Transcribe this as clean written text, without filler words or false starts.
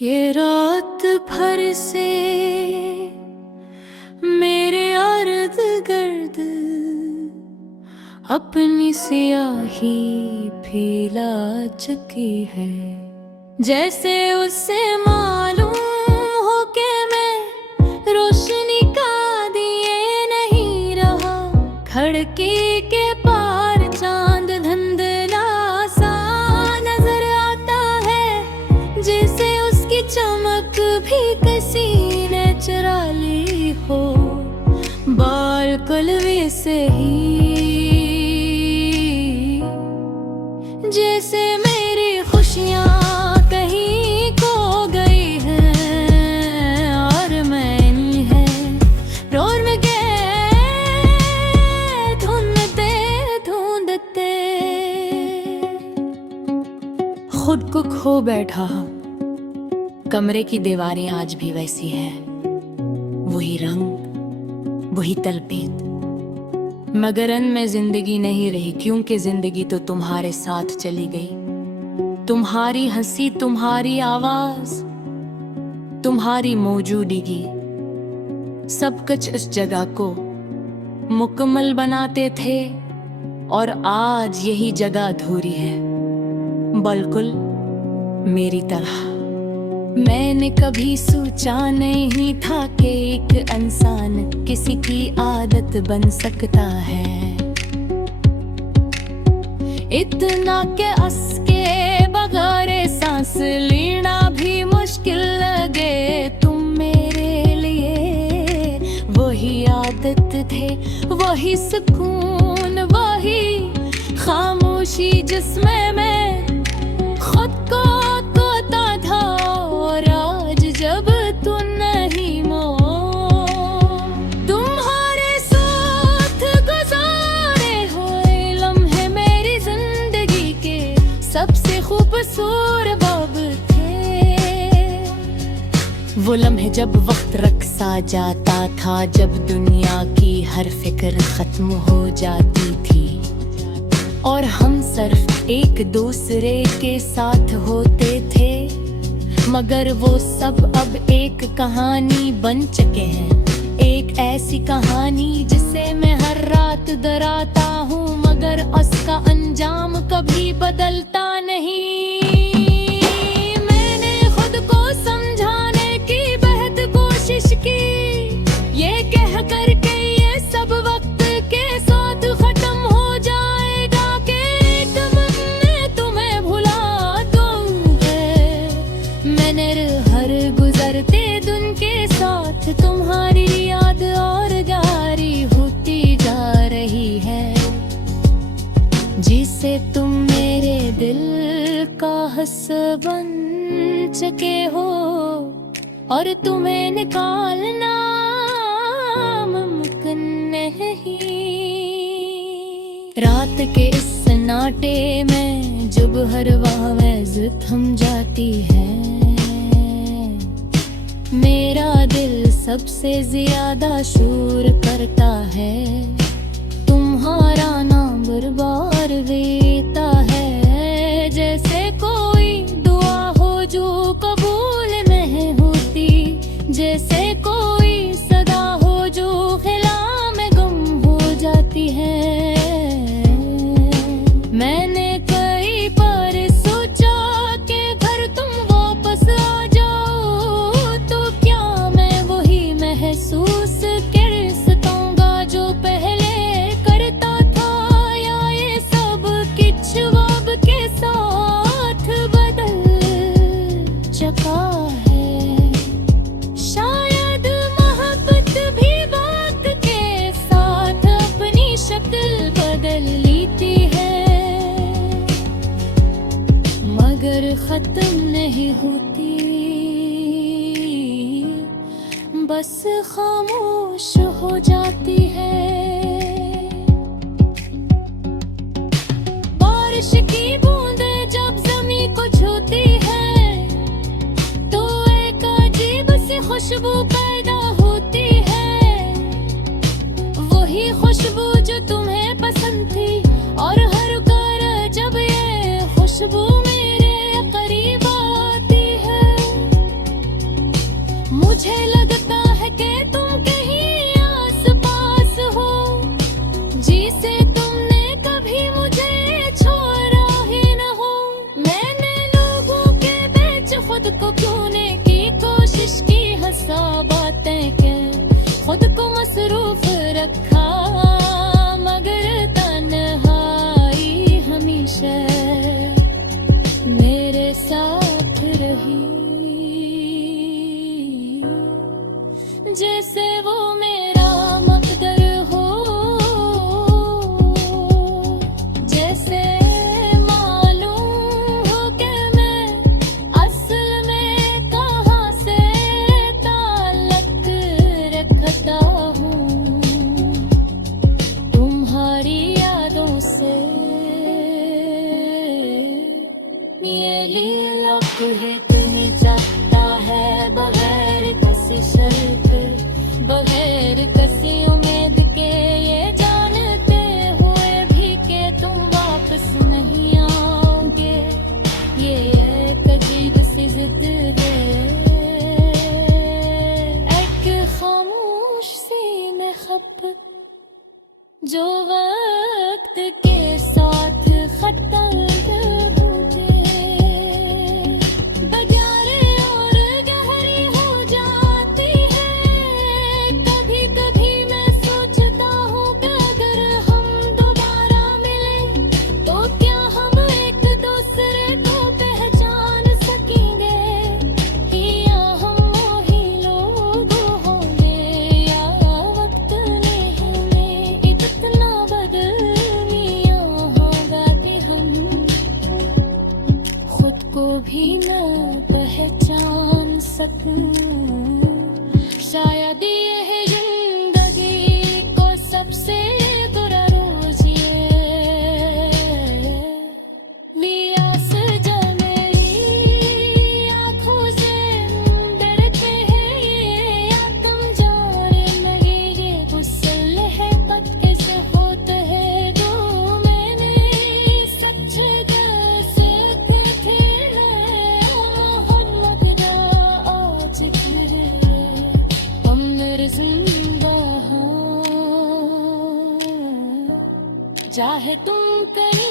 ये रात भर से मेरे अर्द गिर्द अपनी सियाही फैला चुकी है। जैसे उससे मालूम हो के मैं रोशनी का दिए नहीं रहा। खिड़की के पार चांद धुंधला सा नजर आता है, जैसे उसकी चमक भी किसी ने चुरा ली हो। बाल कुलवे से ही जैसे मेरी खुशियाँ कहीं खो गई हैं, और मैंने है रोर में गए ढूंढते ढूंढते खुद को खो बैठा। कमरे की दीवारें आज भी वैसी हैं, वही रंग वही तलपेट, मगर में जिंदगी नहीं रही, क्योंकि जिंदगी तो तुम्हारे साथ चली गई। तुम्हारी हंसी, तुम्हारी आवाज, तुम्हारी मौजूदगी, सब कुछ इस जगह को मुकम्मल बनाते थे, और आज यही जगह अधूरी है, बिल्कुल मेरी तरह। मैंने कभी सोचा नहीं था कि एक इंसान किसी की आदत बन सकता है। इतना के असके बगैर सांस लेना भी मुश्किल लगे, तुम मेरे लिए वही आदत थे, वही सुकून, वही खामोशी जिसमें मैं खुद को खोता था। और आज जब तू नहीं तुम्हारे साथ गुजारे हुए लम्हे मेरी जिंदगी के सबसे खूबसूरत बाब थे। वो लम्हे जब वक्त रक्सा जाता था, जब दुनिया की हर फिक्र खत्म हो जाती थी, और हम सिर्फ एक दूसरे के साथ होते थे। मगर वो सब अब एक कहानी बन चुके हैं, एक ऐसी कहानी जिसे मैं हर रात डराता हूँ, मगर उसका अंजाम कभी बदलता नहीं। मैंने खुद को समझाने की बेहद कोशिश की, ये कह कर के ये सब वक्त के साथ खत्म हो जाएगा, कि एक मैं तुम्हें भुला दूंगा। मैंने हर गुजरते दिन के साथ तुम्हारी याद और जारी होती जा रही है, जिसे तुम मेरे दिल का हिस्सा बन चुके हो, और तुम्हें निकालना मुमकिन नहीं। रात के इस सन्नाटे में जब हर आवाज़ थम जाती है, मेरा दिल सबसे ज्यादा शोर करता है। तुम्हारा नाम बार देता है, जैसे कोई दुआ हो जो कबूल नहीं होती, जैसे कोई सदा हो जो खिला में गुम हो जाती है। मैंने कई बार सोचा कि घर तुम वापस आ जाओ, तो क्या मैं वही महसूस कर सकूंगा जो पहले करता था, या ये सब कुछ अब के साथ बदल चुका है। शायद मोहब्बत भी वक्त के साथ अपनी शक्ल बदल लेती है, मगर खत्म नहीं होती, बस खामोश हो जाती है। बारिश की बूंदें जब ज़मीं को छूती है, तो एक अजीब सी खुशबू पैदा होती है, वही खुशबू जो तुम्हें पसंद थी। और हर कर जब ये खुशबू मेरे करीब आती है, मुझे लगता है कि तुम कहीं आस पास हो, जिसे तुमने कभी मुझे छोड़ा ही न हो। मैंने लोगों के बीच खुद को खोने की कोशिश की, हंसा बातें के खुद को मसरूफ रखा, मगर तन्हाई हमेशा मेरे साथ रही। जैसे वो मेरा मकदर हो, जैसे मालूम हो कि मैं असल में कहाँ से ताल्लुक रखता हूँ तुम्हारी यादों से। ये लीलाक है तुम्हें चाहता है बगैर किसी शर्त, बगैर किसी उम्मीद के, ये जानते हुए भी कि तुम वापस नहीं आओगे। ये एक अजीब सी जिद है, एक खामोश सी महब्बत जो वक्त के साथ खत्म भी न पहचान सकूं। शायद ये है जिंदगी को सबसे बुरा रोज ये, वियास जब मेरी आंखों से डरते हैं ये, या तुम जाने नहीं ये गुस्सल है पत कैसे होते है दो। मैंने सच कैसे थे जिंदा, चाहे तुम कहीं